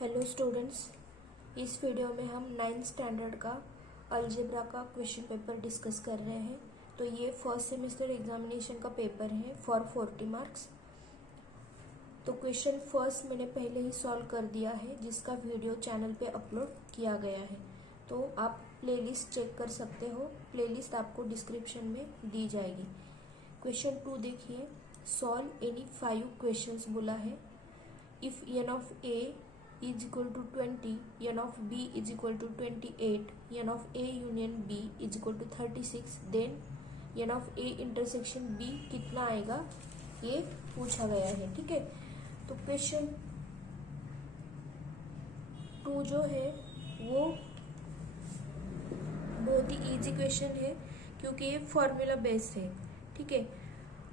Hello students, इस video में हम 9th स्टैंडर्ड का अलजेब्रा का क्वेश्चन पेपर डिस्कस कर रहे हैं। तो ये फर्स्ट सेमेस्टर एग्जामिनेशन का पेपर है फॉर 40 मार्क्स। तो क्वेश्चन फर्स्ट मैंने पहले ही सॉल्व कर दिया है, जिसका वीडियो चैनल पे अपलोड किया गया है। तो आप प्लेलिस्ट चेक कर सकते हो, प्लेलिस्ट आपको डिस्क्रिप्शन में दी जाएगी। क्वेश्चन 2 देखिए, सॉल्व एनी 5 क्वेश्चंस बोला है। If n of a is equal to 20, n of b is equal to 28, n of a union b is equal to 36, then n of a intersection b कितना आएगा, ये पूछा गया है। ठीक है, तो क्वेश्चन 2 जो है वो बहुत ही इजी क्वेश्चन है, क्योंकि ये फॉर्मूला बेस्ड है। ठीक है,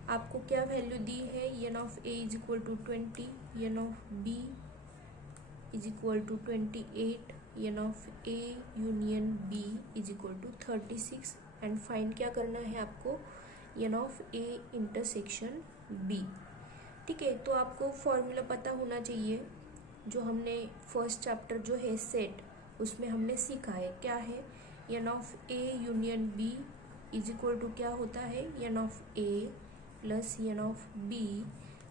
आपको क्या वैल्यू दी है, n of a is equal to 20, n of b is equal to 28, n of a union b is equal to 36 and find क्या करना है आपको, n of a intersection b। ठीक है, तो आपको फॉर्मूला पता होना चाहिए, जो हमने फर्स्ट चैप्टर जो है सेट, उसमें हमने सीखा है। क्या है, n of a union b is equal to क्या होता है, n of a plus n of b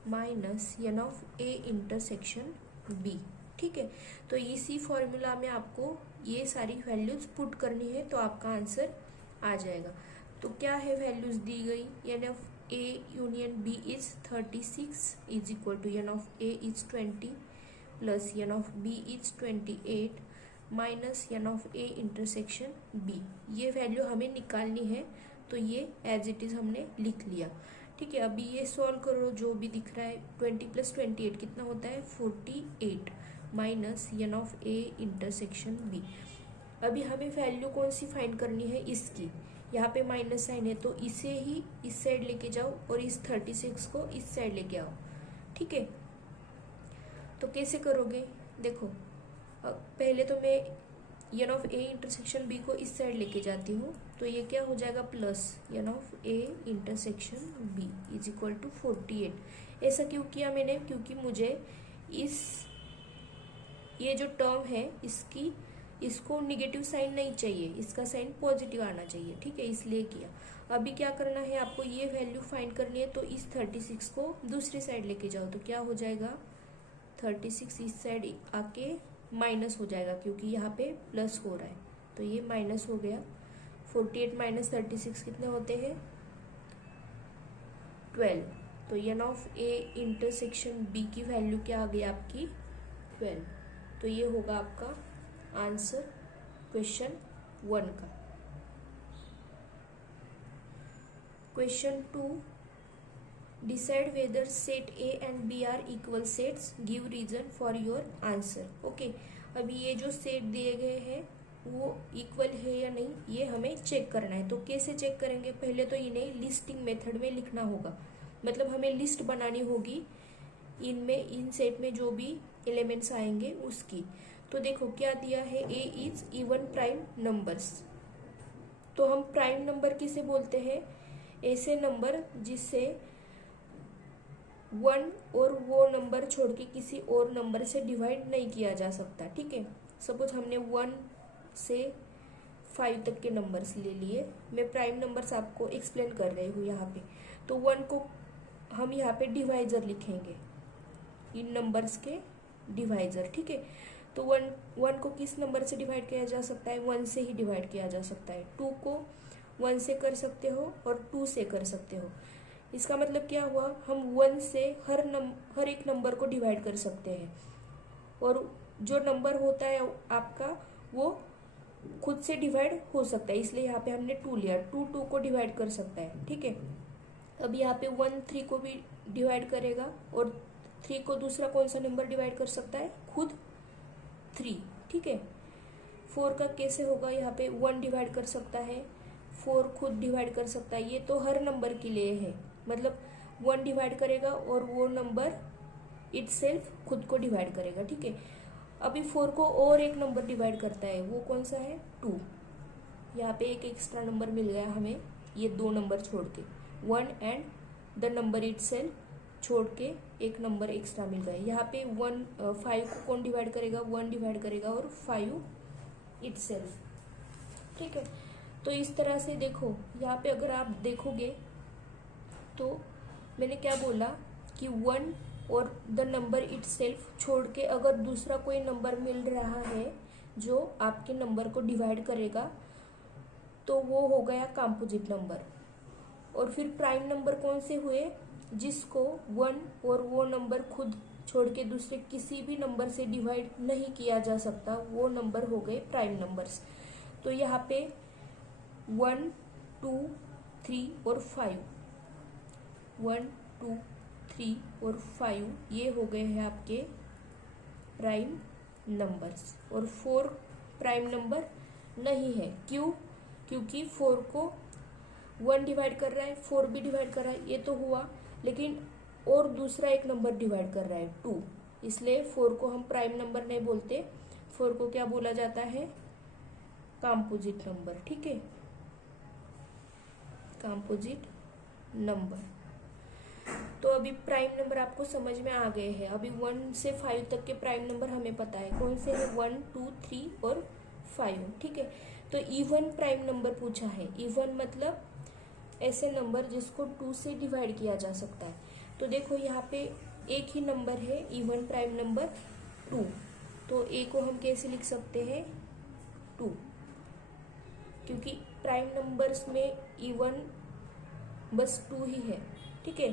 minus n of a intersection b। ठीक है, तो इसी फॉर्मूला में आपको ये सारी वैल्यूज पुट करनी है, तो आपका आंसर आ जाएगा। तो क्या है वैल्यूज दी गई, n of a union b is 36 is equal to n of a is 20 plus n of b is 28 minus n of a intersection b। ये वैल्यू हमें निकालनी है, तो ये एज इट इज हमने लिख लिया। ठीक है, अभी ये सॉल्व करो, जो भी दिख रहा है 20 प्लस 28 कितना होता है, 48 minus n of a intersection b। अभी हमें वैल्यू कौन सी फाइंड करनी है, इसकी। यहाँ पे माइनस साइन है, तो इसे ही इस साइड लेके जाओ और इस 36 को इस साइड लेके आओ। ठीक है, तो कैसे करोगे, देखो पहले तो मैं n of a intersection b को इस साइड लेके जाती हूँ, तो ये क्या हो जाएगा, plus n of a intersection b is equal to 48। ऐसा क्यों किया मैंने, क्योंकि मुझे ये जो टर्म है इसको निगेटिव साइन नहीं चाहिए, इसका साइन पॉजिटिव आना चाहिए। ठीक है, इसलिए किया। अभी क्या करना है आपको, ये वैल्यू फाइंड करनी है, तो इस 36 को दूसरी साइड लेके जाओ, तो क्या हो जाएगा, 36 इस साइड आके माइनस हो जाएगा, क्योंकि यहाँ पे प्लस हो रहा है, तो ये माइनस हो गया। 48 माइनस 36 कितने होते हैं, 12। तो n of a intersection b की वैल्यू क्या आ गई आपकी, 12। तो ये होगा आपका आंसर क्वेश्चन 1 का। Question 2, decide whether set A and B are equal sets, give reason for your answer. Okay, अभी ये जो सेट दिए गए हैं वो इक्वल है या नहीं, ये हमें चेक करना है। तो कैसे चेक करेंगे, पहले तो इन्हें लिस्टिंग मेथड में लिखना होगा, मतलब हमें लिस्ट बनानी होगी इनमें, इन सेट में जो भी एलिमेंट्स आएंगे उसकी। तो देखो क्या दिया है, ए इज इवन प्राइम नंबर्स। तो हम प्राइम नंबर किसे बोलते हैं, ऐसे नंबर जिससे 1 और वो नंबर छोड़ के किसी और नंबर से डिवाइड नहीं किया जा सकता। ठीक है, सपोज हमने 1 से 5 तक के नंबर्स ले लिए, मैं प्राइम नंबर्स आपको एक्सप्लेन कर रही हूँ यहाँ पे। तो 1 को हम यहाँ पे डिवाइजर लिखेंगे, इन नंबर्स के डिवाइजर। ठीक है, तो 1 को किस नंबर से डिवाइड किया जा सकता है, 1 से ही डिवाइड किया जा सकता है। 2 को 1 से कर सकते हो और 2 से कर सकते हो। इसका मतलब क्या हुआ, हम 1 से हर एक नंबर को डिवाइड कर सकते हैं, और जो नंबर होता है आपका वो खुद से डिवाइड हो सकता है, इसलिए यहाँ पे हमने 2 लिया। 2 को डिवाइड कर सकता है। ठीक है, अब यहाँ पे 1 3 को भी डिवाइड करेगा, और 3 को दूसरा कौन सा नंबर डिवाइड कर सकता है, खुद 3। ठीक है, 4 का कैसे होगा, यहाँ पे 1 डिवाइड कर सकता है, 4 खुद डिवाइड कर सकता है। ये तो हर नंबर के लिए है, मतलब 1 डिवाइड करेगा और वो नंबर इटसेल्फ खुद को डिवाइड करेगा। ठीक है, अभी 4 को और एक नंबर डिवाइड करता है, वो कौन सा है, 2। यहाँ पे एक एक्स्ट्रा नंबर मिल गया हमें, ये 2 नंबर छोड़ के, 1 एंड द नंबर इटसेल्फ छोड़ के एक नंबर एक्स्ट्रा मिल गया। यहाँ पे 5 को कौन डिवाइड करेगा, 1 डिवाइड करेगा और 5 इटसेल्फ, ठीक है। तो इस तरह से देखो, यहाँ पे अगर आप देखोगे तो मैंने क्या बोला कि 1 और द नंबर इटसेल्फ छोड़ के अगर दूसरा कोई नंबर मिल रहा है जो आपके नंबर को डिवाइड करेगा तो वो हो गया कंपोजिट नंबर। और फिर प्राइम नंबर कौन से हुए, जिसको 1 और वो नंबर खुद छोड़ के दूसरे किसी भी नंबर से डिवाइड नहीं किया जा सकता, वो नंबर हो गए प्राइम नंबर्स। तो यहाँ पे 1, 2, 3 और 5, 1, 2, 3 और 5 ये हो गए हैं आपके प्राइम नंबर्स। और 4 प्राइम नंबर नहीं है, क्यों? क्योंकि 4 को 1 डिवाइड कर रहा है, 4 भी डिवाइड कर रहा है, ये तो हुआ, लेकिन और दूसरा एक नंबर डिवाइड कर रहा है 2, इसलिए 4 को हम प्राइम नंबर नहीं बोलते, 4 को क्या बोला जाता है, कंपोजिट नंबर, ठीक है, कंपोजिट नंबर। तो अभी प्राइम नंबर आपको समझ में आ गए हैं। अभी 1 से 5 तक के प्राइम नंबर हमें पता है कौन से है, 1, 2, 3 और 5, ठीक है। तो इवन प्राइम नंबर पूछा है, इवन मतलब ऐसे नंबर जिसको 2 से डिवाइड किया जा सकता है। तो देखो यहाँ पे एक ही नंबर है, इवन प्राइम नंबर 2, तो ए को हम कैसे लिख सकते हैं, 2, क्योंकि प्राइम नंबर्स में इवन बस 2 ही है, ठीक है।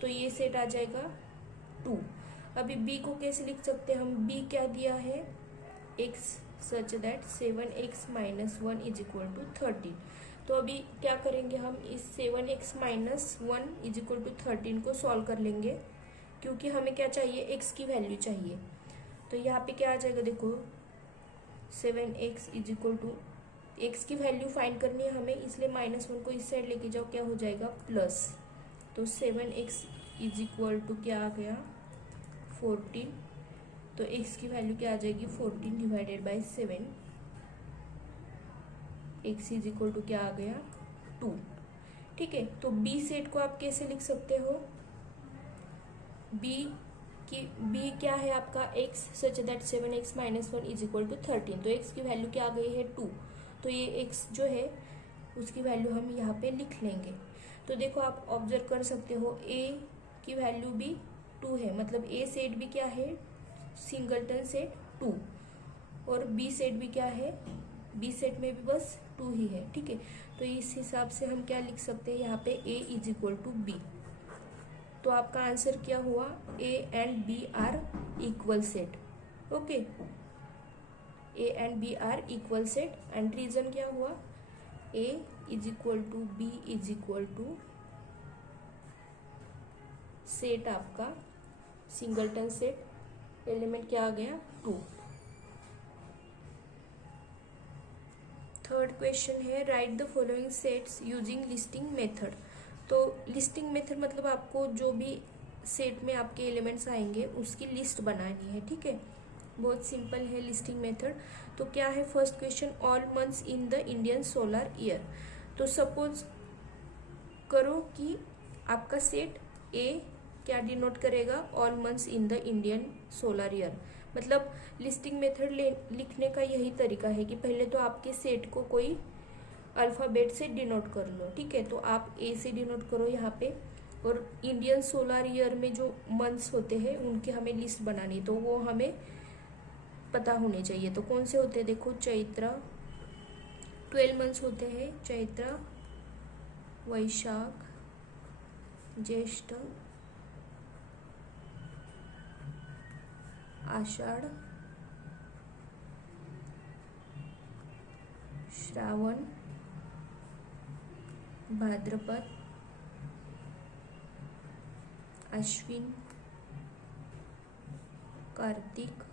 तो ये सेट आ जाएगा 2। अभी बी को कैसे लिख सकते हैं हम, बी क्या दिया है, x सच दैट 7x - 1 = 13। तो अभी क्या करेंगे हम, इस 7x - 1 = 13 को सॉल्व कर लेंगे, क्योंकि हमें क्या चाहिए, x की वैल्यू चाहिए। तो यहाँ पे क्या आ जाएगा, देखो 7x = x की वैल्यू फाइंड करनी है हमें, इसलिए -1 को इस साइड लेके जाओ, क्या हो जाएगा, प्लस। तो 7x = क्या आ गया, 14। तो x की वैल्यू क्या आ जाएगी, 14 / 7, x = क्या आ गया, 2, ठीक है। तो b सेट को आप कैसे लिख सकते हो, b क्या है आपका, x सच दैट 7x - 1 = 13। तो x की वैल्यू क्या आ गई है, 2। तो ये x जो है उसकी वैल्यू हम यहाँ पे लिख लेंगे। तो देखो आप ऑब्जर्व कर सकते हो, a की वैल्यू भी 2 है, मतलब a सेट भी क्या है, सिंगलटन सेट 2, और b सेट भी क्या है, b सेट में भी बस 2 ही है, ठीक है। तो इस हिसाब से हम क्या लिख सकते हैं यहाँ पे, a = b। तो आपका आंसर क्या हुआ, a and b are equal set, okay, a and b are equal set. And reason क्या हुआ, a = b = सेट आपका सिंगलटन सेट, एलिमेंट क्या आ गया, 2। थर्ड क्वेश्चन है, write the following sets using listing method. तो लिस्टिंग मेथड मतलब आपको जो भी सेट में आपके एलिमेंट्स आएंगे उसकी लिस्ट बनानी है, ठीक है, बहुत सिंपल है लिस्टिंग मेथड। तो क्या है first question, all months in the Indian solar year. तो सपोज करो कि आपका सेट ए क्या डिनोट करेगा, all months in the Indian solar year. मतलब लिस्टिंग मेथड लिखने का यही तरीका है कि पहले तो आपके सेट को कोई अल्फ़ाबेट से डिनोट कर लो, ठीक है। तो आप ए से डिनोट करो यहाँ पे, और इंडियन सोलर ईयर में जो मंथ्स होते हैं उनकी हमें लिस्ट बनानी, तो वो हमें पता होने चाहिए। तो कौन से होते हैं, देखो चैत्र, 12 मंथ्स होते हैं, चैत्र, वैशाख, ज्येष्ठ, आषाढ़, श्रावण, भाद्रपद, अश्विन, कार्तिक,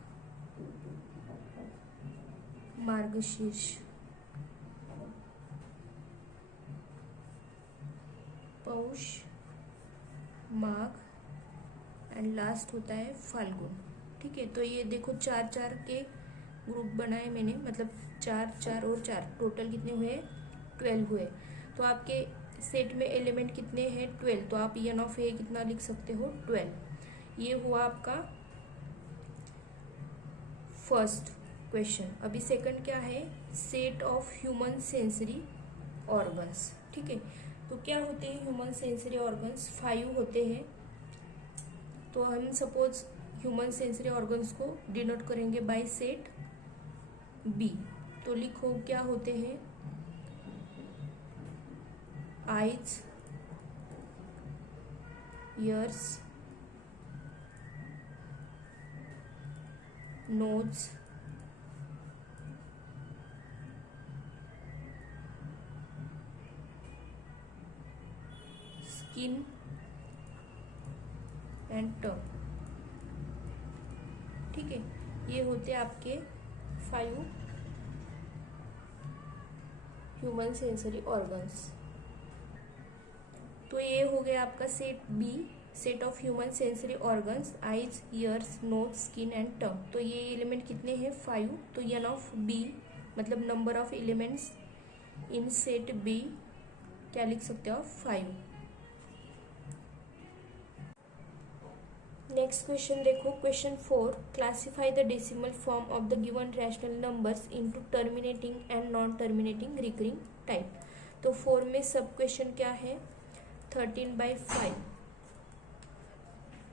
मार्गशीर्ष, पौष, माघ एंड लास्ट होता है फाल्गुन, ठीक है। तो ये देखो 4-4 के ग्रुप बनाए मैंने, मतलब 4, 4 और 4, टोटल कितने हुए, 12 हुए। तो आपके सेट में एलिमेंट कितने हैं, 12। तो आप n ऑफ a कितना लिख सकते हो, 12। ये हुआ आपका फर्स्ट क्वेश्चन। अभी सेकंड क्या है, set of human sensory organs. ठीक है, तो क्या होते हैं ह्यूमन सेंसरी ऑर्गन्स, 5 होते हैं। तो हम सपोज ह्यूमन सेंसरी ऑर्गन्स को डिनोट करेंगे बाय सेट बी। तो लिखो क्या होते हैं, eyes, ears, nose, skin and tongue. ठीक है, ये होते आपके 5 ह्यूमन सेंसरी ऑर्गन्स। तो ये हो गया आपका set B, set of human sensory organs, eyes, ears, nose, skin and tongue. तो ये एलिमेंट कितने हैं, 5। तो एन ऑफ बी मतलब number of elements in set B क्या लिख सकते हो, 5। नेक्स्ट क्वेश्चन देखो, question 4, classify the decimal form of the given rational numbers into terminating and non terminating recurring type. तो 4 में सब क्वेश्चन क्या है, 13/5।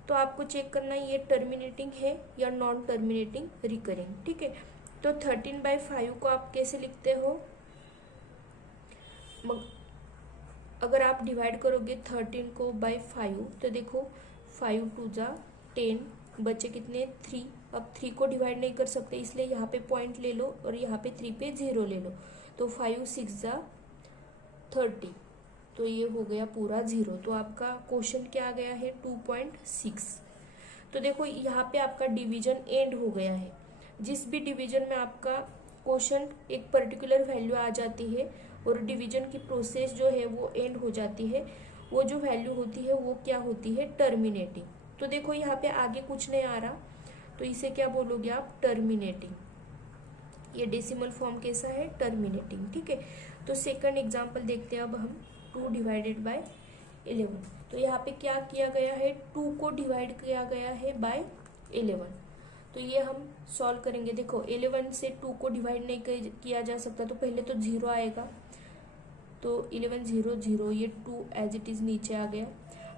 तो आपको चेक करना है ये टर्मिनेटिंग है या नॉन टर्मिनेटिंग रिकरिंग। ठीक है, तो 13/5 को आप कैसे लिखते हो, अगर आप डिवाइड करोगे 13 को बाय 5 तो देखो 5 2 जा 10, बचे कितने 3। अब 3 को डिवाइड नहीं कर सकते इसलिए यहाँ पे पॉइंट ले लो और यहाँ पे 3 पे 0 ले लो। तो 5 6 जा 30, तो ये हो गया पूरा 0। तो आपका क्वेश्चन क्या आ गया है, 2.6। तो देखो यहाँ पे आपका डिवीजन एंड हो गया है। जिस भी डिवीजन में आपका क्वेश्चन एक पर्टिकुलर वैल्यू आ जाती है और डिवीजन की प्रोसेस जो है वो एंड हो जाती है, वो जो वैल्यू होती है वो क्या होती है, टर्मिनेटिंग। तो देखो यहाँ पे आगे कुछ नहीं आ रहा तो इसे क्या बोलोगे आप, टर्मिनेटिंग। ये डेसिमल फॉर्म कैसा है, टर्मिनेटिंग। ठीक है, तो सेकंड एग्जांपल देखते हैं अब हम, 2 डिवाइडेड बाय 11। तो यहाँ पे क्या किया गया है, 2 को डिवाइड किया गया है बाय 11। तो ये हम सॉल्व करेंगे। देखो 11 से 2 को डिवाइड नहीं किया जा सकता तो पहले तो 0 आएगा, तो 11 0 0, ये 2 एज इट इज नीचे आ गया।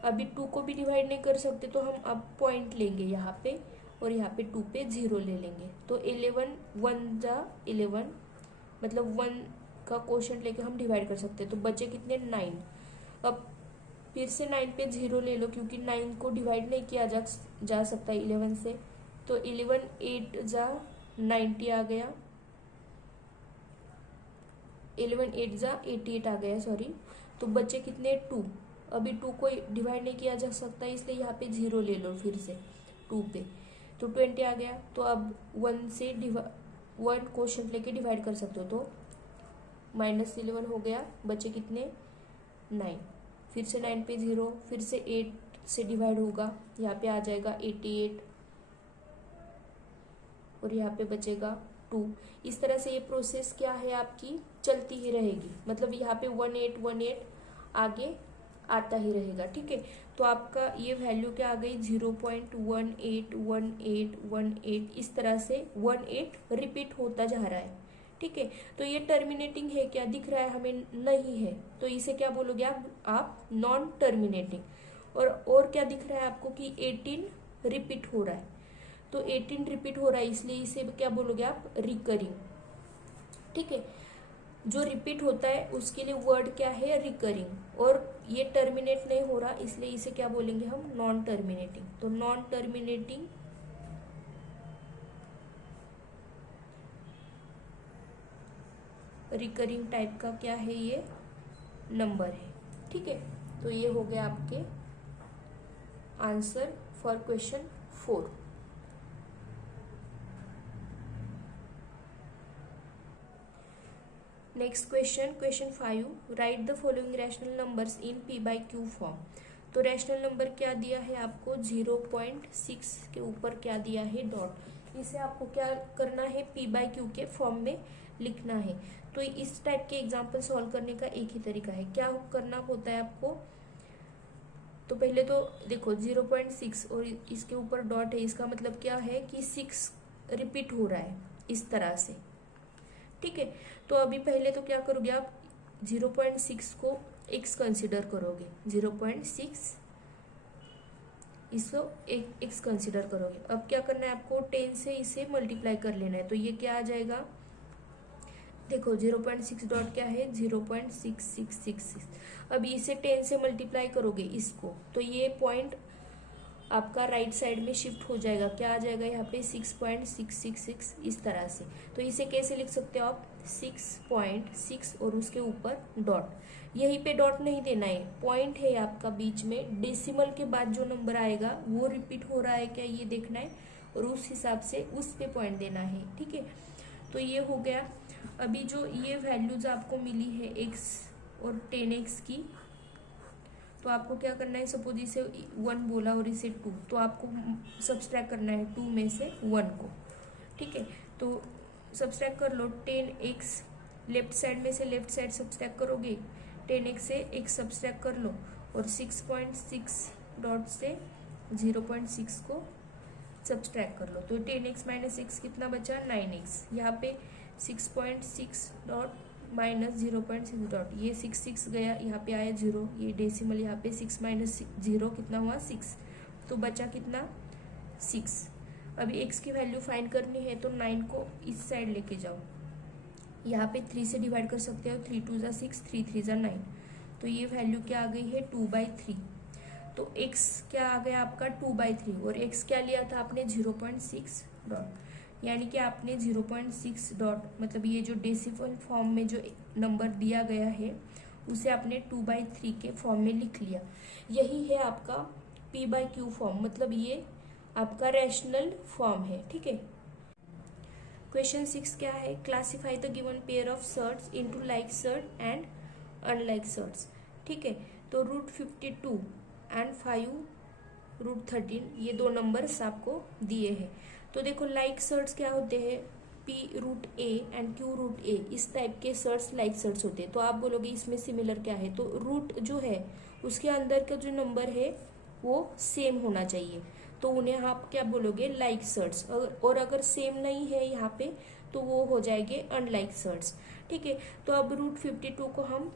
अभी 2 को भी डिवाइड नहीं कर सकते तो हम अब पॉइंट लेंगे यहाँ पे और यहाँ पे 2 पे 0 ले लेंगे। तो 11 1 जा 11, मतलब 1 का क्वोशंट लेके हम डिवाइड कर सकते हैं। तो बचे कितने 9। अब फिर से 9 पे 0 ले लो क्योंकि 9 को डिवाइड नहीं किया जा सकता 11 से। तो 11 8 जा 90 आ गया, 11 8 जा 88 आ गया, सॉरी। तो बचे कितने 2। अभी 2 को डिवाइड नहीं किया जा सकता इसलिए यहाँ पे 0 ले लो फिर से 2 पे, तो 20 आ गया। तो अब 1 से 1 क्वोशंट लेके डिवाइड कर सकते हो, तो -11 हो गया, बचे कितने 9। फिर से 9 पे 0, फिर से 8 से डिवाइड होगा, यहाँ पे आ जाएगा 88 और यहाँ पे बचेगा 2। इस तरह से ये प्रोसेस क्या है आपकी चलती ही रहेगी, मतलब यहाँ पे 1818 आगे आता ही रहेगा। ठीक है, तो आपका ये वैल्यू क्या आ गई, 0.181818। इस तरह से 18 रिपीट होता जा रहा है। ठीक है, तो ये टर्मिनेटिंग है क्या, दिख रहा है हमें, नहीं है, तो इसे क्या बोलोगे आप नॉन टर्मिनेटिंग। और क्या दिख रहा है आपको कि 18 रिपीट हो रहा है, तो 18 रिपीट हो रहा है इसलिए इसे क्या बोलोगे आप, रिकरिंग। ठीक है, जो रिपीट होता है उसके लिए वर्ड क्या है, रिकरिंग। और ये टर्मिनेट नहीं हो रहा इसलिए इसे क्या बोलेंगे हम, नॉन टर्मिनेटिंग। तो नॉन टर्मिनेटिंग रिकरिंग टाइप का क्या है, ये नंबर है। ठीक है, तो ये हो गया आपके answer for question 4। Next question, question 5, right the following rational numbers in p/q form. तो रैशनल नंबर क्या दिया है आपको, 0.6 के ऊपर क्या दिया है, डॉट। इसे आपको क्या करना है, p/q के फॉर्म में लिखना है। तो इस टाइप के एग्जाम्पल सॉल्व करने का एक ही तरीका है, क्या करना होता है आपको, तो पहले तो देखो 0.6 और इसके ऊपर डॉट है, इसका मतलब क्या है कि 6 रिपीट हो रहा है इस तरह से, ठीक है। तो अभी पहले तो क्या करोगे आप, 0.6 को x कंसिडर करोगे, 0.6 इसको एक x कंसिडर करोगे। अब क्या करना है आपको, 10 से इसे मल्टीप्लाई कर लेना है। तो ये क्या आ जाएगा, देखो 0.6 डॉट क्या है, 0.6666। अभी इसे 10 से मल्टीप्लाई करोगे इसको, तो ये पॉइंट आपका राइट साइड में शिफ्ट हो जाएगा। क्या आ जाएगा यहाँ पे, 6.666 इस तरह से। तो इसे कैसे लिख सकते हो आप, 6.6 और उसके ऊपर डॉट, यहीं पे डॉट नहीं देना है, पॉइंट है आपका बीच में, डेसिमल के बाद जो नंबर आएगा वो रिपीट हो रहा है क्या ये देखना है, और उस हिसाब से उस पे पॉइंट देना है, ठीक है। तो ये हो गया। अभी जो ये वैल्यूज आपको मिली है x और 10x की, तो आपको क्या करना है, सपोज इसे 1 बोला और इसे 2, तो आपको सब्सट्रैक्ट करना है 2 में से 1 को, ठीक है। तो सब्सट्रैक्ट कर लो, 10x लेफ्ट साइड में से लेफ्ट साइड सब्सट्रैक्ट करोगे, 10x से x सब्सट्रैक्ट कर लो, और 6.6 डॉट से 0.6 को सब्सट्रैक्ट कर लो। तो 10x माइनस x कितना बचा, 9x। यहाँ पे 6.6 डॉट माइनस 0.6 डॉट, ये 6 गया, यहाँ पे आया 0, ये डेसिमल, यहाँ पे 6 माइनस 0 कितना हुआ, 6। तो बचा कितना, 6। अभी x की वैल्यू फाइंड करनी है, तो 9 को इस साइड लेके जाओ, यहाँ पे 3 से डिवाइड कर सकते हो, 3 2 = 6, 3 3 = 9। तो ये वैल्यू क्या आ गई है, 2/3। तो x क्या आ गया आपका, 2/3, और x क्या लिया था आपने, 0.6 डॉट, यानी कि आपने 0.6 डॉट, मतलब ये जो डेसिमल फॉर्म में जो नंबर दिया गया है उसे आपने 2/3 के फॉर्म में लिख लिया। यही है आपका p/q फॉर्म, मतलब ये आपका रैशनल फॉर्म है, ठीक है। क्वेश्चन 6 क्या है, classify the given pair of shirts into like shirt and unlike shirts, ठीक है। तो √52 एंड 5 √13 ये दो नंबर्स आपको दिए हैं। तो देखो लाइक शर्ट्स क्या होते हैं, p√a एंड q√a, इस टाइप के शर्ट्स लाइक शर्ट्स होते हैं। तो आप बोलोगे इसमें सिमिलर क्या है, तो रूट जो है उसके अंदर का जो नंबर है वो सेम होना चाहिए, तो उन्हें आप क्या बोलोगे, लाइक शर्ट्स। और अगर सेम नहीं है यहाँ पे तो वो हो जाएंगे अनलाइक शर्ट्स, ठीक है। तो अब √52 को हम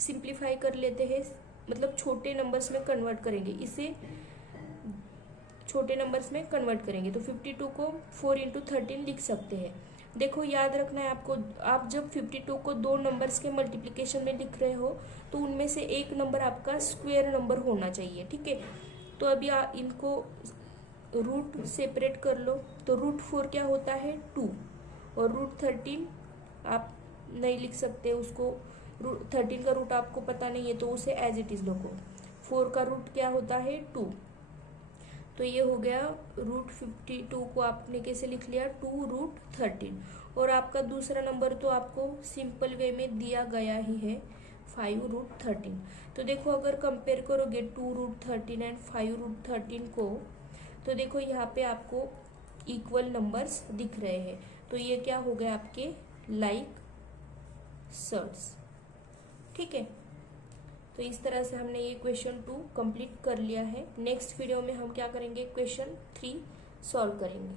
सिंप्लीफाई कर लेते हैं, मतलब छोटे नंबर्स में कन्वर्ट करेंगे, इसे छोटे नंबर्स में कन्वर्ट करेंगे। तो 52 को 4 × 13 लिख सकते हैं। देखो याद रखना है आपको, आप जब 52 को दो नंबर्स के मल्टीप्लिकेशन में लिख रहे हो तो उनमें से एक नंबर आपका स्क्वायर नंबर होना चाहिए, ठीक है। तो अभी इनको रूट सेपरेट कर लो, तो √4 क्या होता है, 2, और √13 आप नहीं लिख सकते उसको, 13 का रूट आपको पता नहीं है तो उसे एज इट इज लिखो। 4 का रूट क्या होता है, 2। तो ये हो गया √52 को आपने कैसे लिख लिया, 2√13। और आपका दूसरा नंबर तो आपको सिंपल वे में दिया गया ही है, 5√13। तो देखो अगर कंपेयर करोगे 2√13 एंड 5√13 को, तो देखो यहाँ पे आपको इक्वल नंबर्स दिख रहे हैं। तो ये क्या हो गया आपके लाइक शर्ट्स, ठीक है। तो इस तरह से हमने ये क्वेश्चन 2 कंप्लीट कर लिया है। नेक्स्ट वीडियो में हम क्या करेंगे, क्वेश्चन 3 सॉल्व करेंगे।